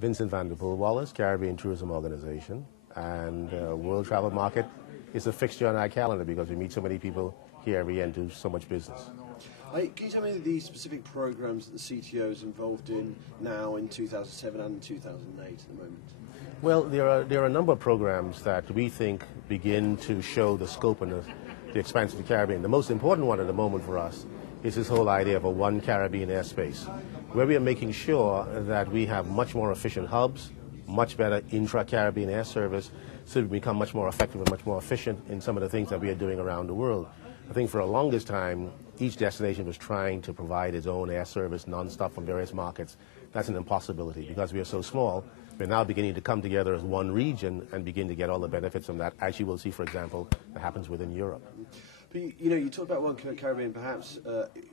Vincent Vanderpool-Wallace, Caribbean Tourism Organization, and World Travel Market is a fixture on our calendar because we meet so many people here every year and do so much business. Can you tell me the specific programs that the CTO is involved in now in 2007 and 2008 at the moment? Well, there are a number of programs that we think begin to show the scope and the expanse of the Caribbean. The most important one at the moment for us is this whole idea of a one Caribbean airspace, where we are making sure that we have much more efficient hubs, much better intra-Caribbean air service, so we become much more effective and much more efficient in some of the things that we are doing around the world. I think for the longest time, each destination was trying to provide its own air service non-stop from various markets. That's an impossibility because we are so small. We're now beginning to come together as one region and begin to get all the benefits from that, as you will see, for example, that happens within Europe. But you talked about One Caribbean perhaps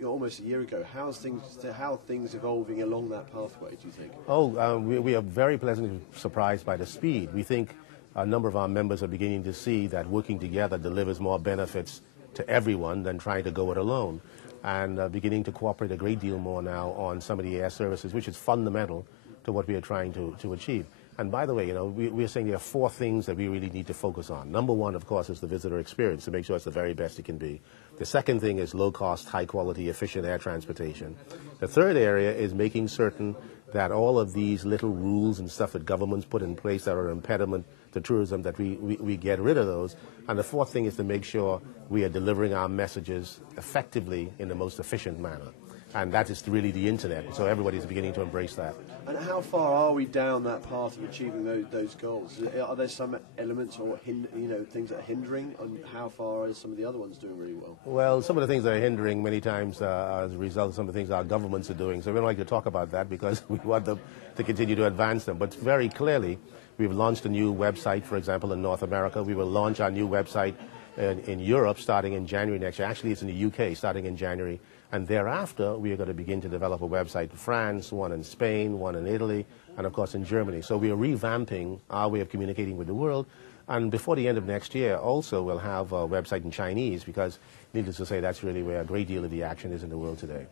almost a year ago. How are things evolving along that pathway, do you think? We are very pleasantly surprised by the speed. We think a number of our members are beginning to see that working together delivers more benefits to everyone than trying to go it alone, and beginning to cooperate a great deal more now on some of the air services, which is fundamental to what we are trying to achieve. And by the way, we are saying there are four things that we really need to focus on. Number one, of course, is the visitor experience, to make sure it's the very best it can be. The second thing is low-cost, high-quality, efficient air transportation. The third area is making certain that all of these little rules and stuff that governments put in place that are an impediment to tourism, that we get rid of those. And the fourth thing is to make sure we are delivering our messages effectively in the most efficient manner. And that is really the internet, so everybody's beginning to embrace that. And how far are we down that path of achieving those goals? Are there some elements or things that are hindering, and how far are some of the other ones doing really well? Well, some of the things that are hindering many times as a result of some of the things our governments are doing. So we don't like to talk about that because we want them to continue to advance them. But very clearly, we've launched a new website, for example, in North America. We will launch our new website in Europe starting in January next year. Actually, it's in the UK starting in January. And thereafter, we are going to begin to develop a website in France, one in Spain, one in Italy, and of course in Germany. So we are revamping our way of communicating with the world. And before the end of next year, also we'll have a website in Chinese because, needless to say, that's really where a great deal of the action is in the world today.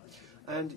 And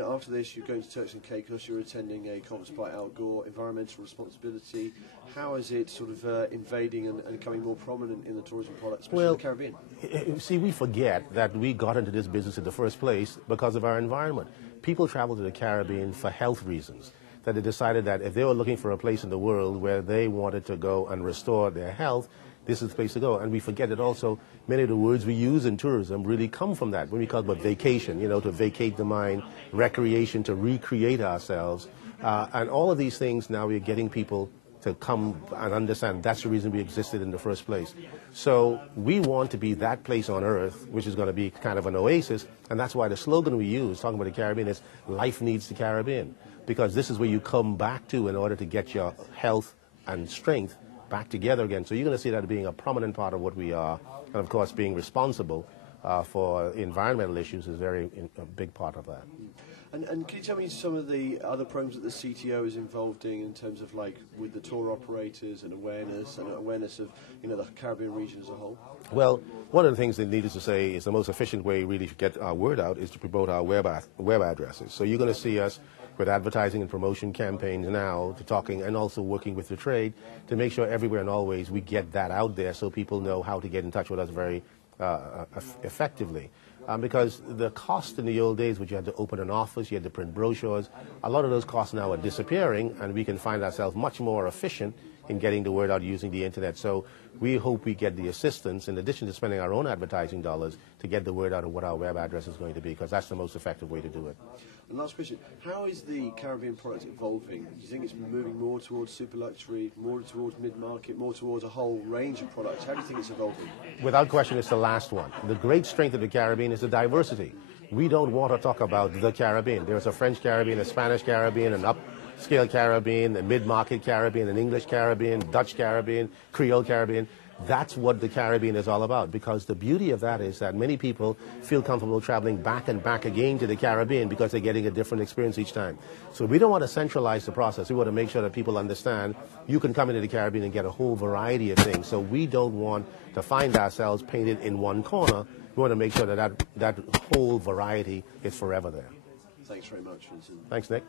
after this, you're going to Turks and Caicos. You're attending a conference by Al Gore, environmental responsibility. How is it sort of invading and becoming more prominent in the tourism product, especially in the Caribbean? See, we forget that we got into this business in the first place because of our environment. People travel to the Caribbean for health reasons. That they decided that if they were looking for a place in the world where they wanted to go and restore their health, this is the place to go. And we forget that also many of the words we use in tourism really come from that. When we talk about vacation, to vacate the mind, recreation, to recreate ourselves. And all of these things now we're getting people to come and understand that's the reason we existed in the first place. So we want to be that place on earth, which is going to be kind of an oasis. And that's why the slogan we use, talking about the Caribbean, is life needs the Caribbean. Because this is where you come back to in order to get your health and strength back together again. So you're going to see that being a prominent part of what we are. And of course, being responsible for environmental issues is a big part of that. And can you tell me some of the other programs that the CTO is involved in terms of with the tour operators and awareness of the Caribbean region as a whole? Well, one of the things that needless to say is the most efficient way really to get our word out is to promote our web addresses. So you're going to see us with advertising and promotion campaigns now, to talking and also working with the trade to make sure everywhere and always we get that out there so people know how to get in touch with us very effectively. Because the cost in the old days, which you had to open an office, you had to print brochures, a lot of those costs now are disappearing, and we can find ourselves much more efficient in getting the word out using the internet. So we hope we get the assistance, in addition to spending our own advertising dollars, to get the word out of what our web address is going to be, because that's the most effective way to do it. And last question, how is the Caribbean product evolving? Do you think it's moving more towards super luxury, more towards mid-market, more towards a whole range of products? How do you think it's evolving? Without question, it's the last one. The great strength of the Caribbean is the diversity. We don't want to talk about the Caribbean. There's a French Caribbean, a Spanish Caribbean, an upscale Caribbean, a mid-market Caribbean, an English Caribbean, Dutch Caribbean, Creole Caribbean. That's what the Caribbean is all about, because the beauty of that is that many people feel comfortable traveling back and back again to the Caribbean because they're getting a different experience each time. So we don't want to centralize the process. We want to make sure that people understand you can come into the Caribbean and get a whole variety of things. So we don't want to find ourselves painted in one corner. We want to make sure that that whole variety is forever there. Thanks very much, Vincent. Thanks, Nick.